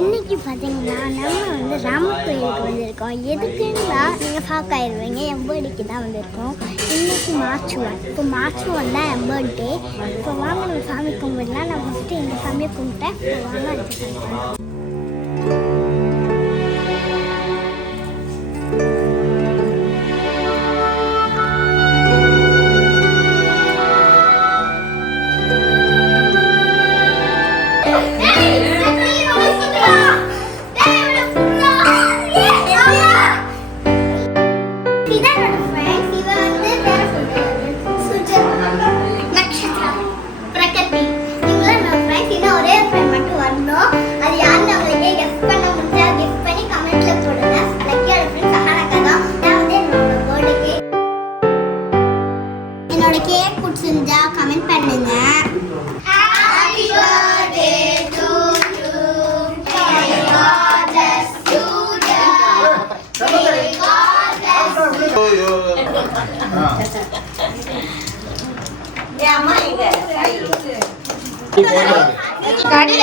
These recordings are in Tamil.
இன்னைக்கு பார்த்தீங்கன்னா நம்ம ராமர் கோயிலுக்கு வந்திருக்கோம். எதுக்குன்னா நீங்கள் பார்க்காயிருவீங்க, என் பர்த்டேக்கு தான் வந்திருக்கோம். இன்னைக்கு மார்ச் 1. இப்போ மார்ச் 1 தான் என் பர்த்டே. இப்போ வாங்க நம்ம சாமி கும்பிடலாம். நான் ஃபஸ்ட்டு இந்த சாமியை கும்பிட்டேன். இப்போ வாங்க அடுத்த சாமி. என்னோட கேக் பிடிச்சிருந்தா கமெண்ட் பண்ணுங்க. Happy birthday to you. May God bless you. May God bless you. அம்மா இங்க கடையில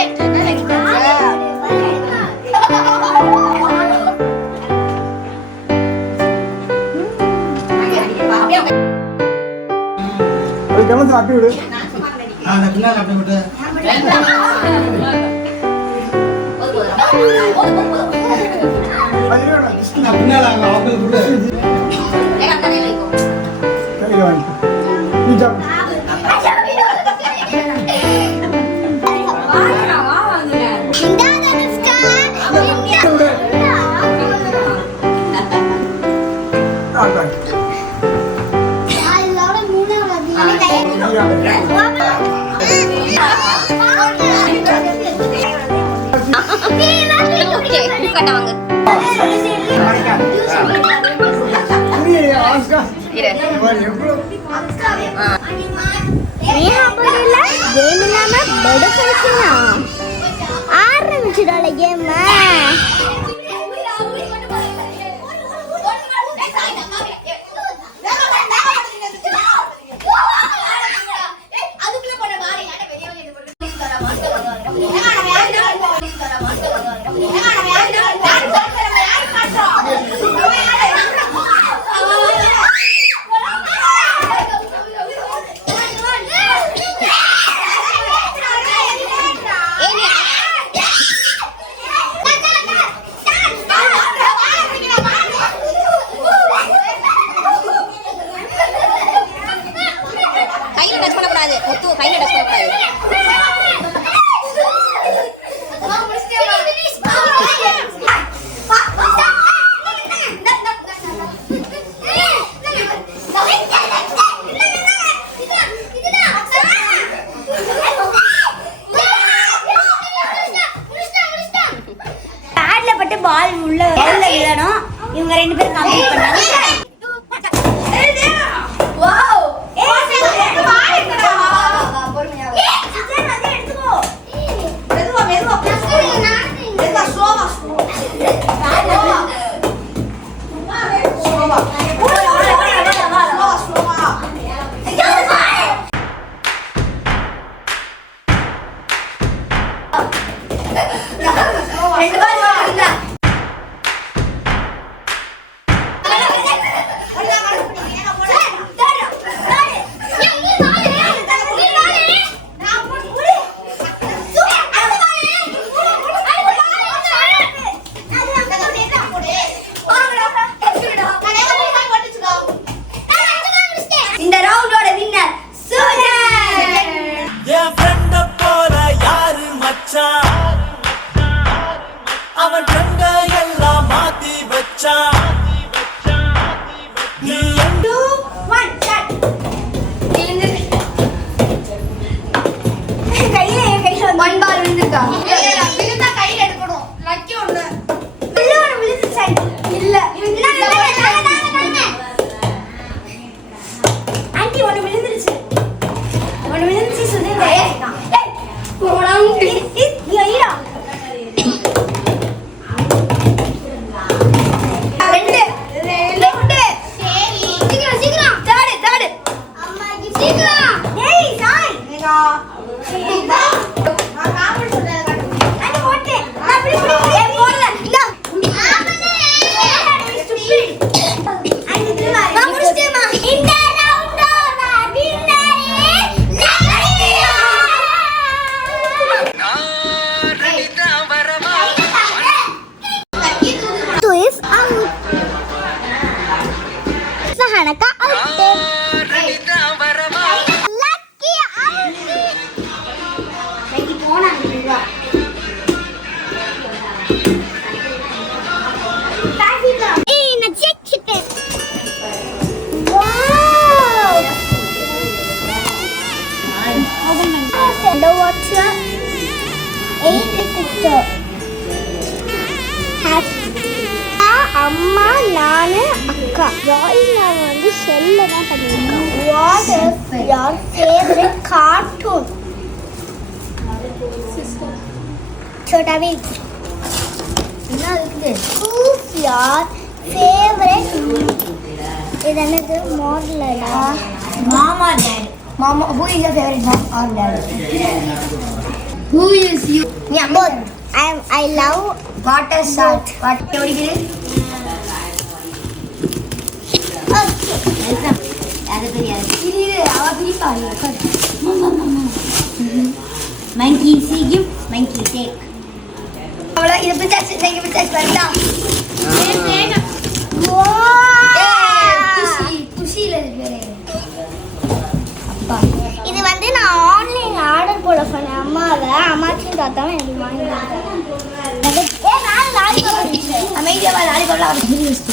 கலந்து அப்படி விடு. நான் பின்னால அப்படி விட்டு பின்னால அவங்க விடு. கையில வாங்கி நீ சாப்பிடு. ஆரம்பிச்சிடால கேம். பால் உள்ள விழணும். இவங்க ரெண்டு பேரும் கம்ப்ளீட் பண்ணாங்க. அவன் நான் அக்கா டிராயிங் நாங்கள் வந்து ஷெல்லில் தான் பண்ணியிருக்கோம். What is your favourite cartoon? छोटा भी என்ன இருக்குது? Who's your favorite? இது என்னது? மாடலா? மாமா டாட். மாமா who is your favorite mom or dad? Who is you? Yeah, both. I love Water salt. What படிக்குது? okay. அது தெரியாது. இது அவ பிரிப்பாங்க. monkey see give monkey take. அவள இது பிச்சாச்சு நீங்க பிச்சாச்சு வேண்டாம். குஷில பேரு. அப்பா இது வந்து நான் ஆன்லைன் ஆர்டர் போட சொன்னேன் அம்மாவை. அம்மாச்சியும் தாத்தாவும் எனக்கு வாங்கிட்டாங்க. நான் லாலிபாப் அமைதியா லாலிபாப்ல அவ கிரி வச்சு.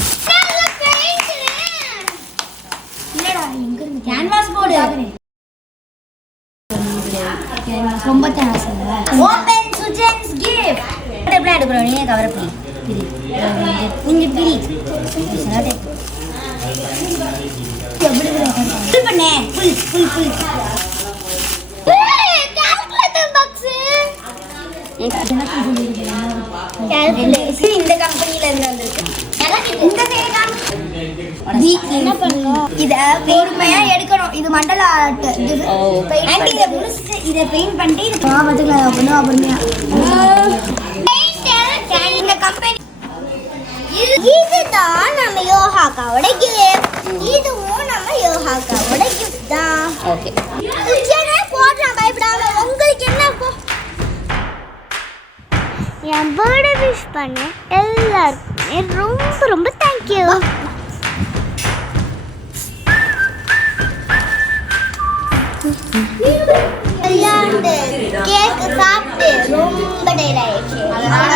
இல்லடா எங்க இருந்து கேன்வாஸ் போடு. ரொம்ப தேங்க்ஸ். Open சுஜன்ஸ் gift. எப்படி எடுக்கறோம் நீ கவர் பண்ணி. நீங்க பிரி. சரி. எப்படி ஃபுல் பண்ணே. ஃபுல். ஏய் கால்குலேட்டர் பாக்ஸ். கால்குலேட்டர் இந்த கம்பெனில இருந்து வந்திருக்கு. இந்த என்ன பண்ணணும்? இத பொறுமையா எடுக்கணும். இது மண்டல ஆர்ட். பெயிண்ட் இத முடிச்சிட்டு இத பெயிண்ட் பண்ணிட்டு இது பாவத்துக்கு அப்பணும் பொறுமையா. இந்த கம்பெனி இதுதான் நம்ம யோகாக்காவோட கிஃப்ட். இதுவும் நம்ம யோகாக்காவோட கிஃப்ட் தான். ஓகே. உடனே போடுறேன் பயப்படாம. உங்களுக்கு என்ன போ? என் பர்த்டே விஷ் பண்ண எல்லாருக்குமே ரொம்ப ரொம்ப தேங்க்யூ. விளையாண்டு கேக் சாப்பிட்டு ரொம்ப டயர்ட் ஆயிடுச்சு. அதனால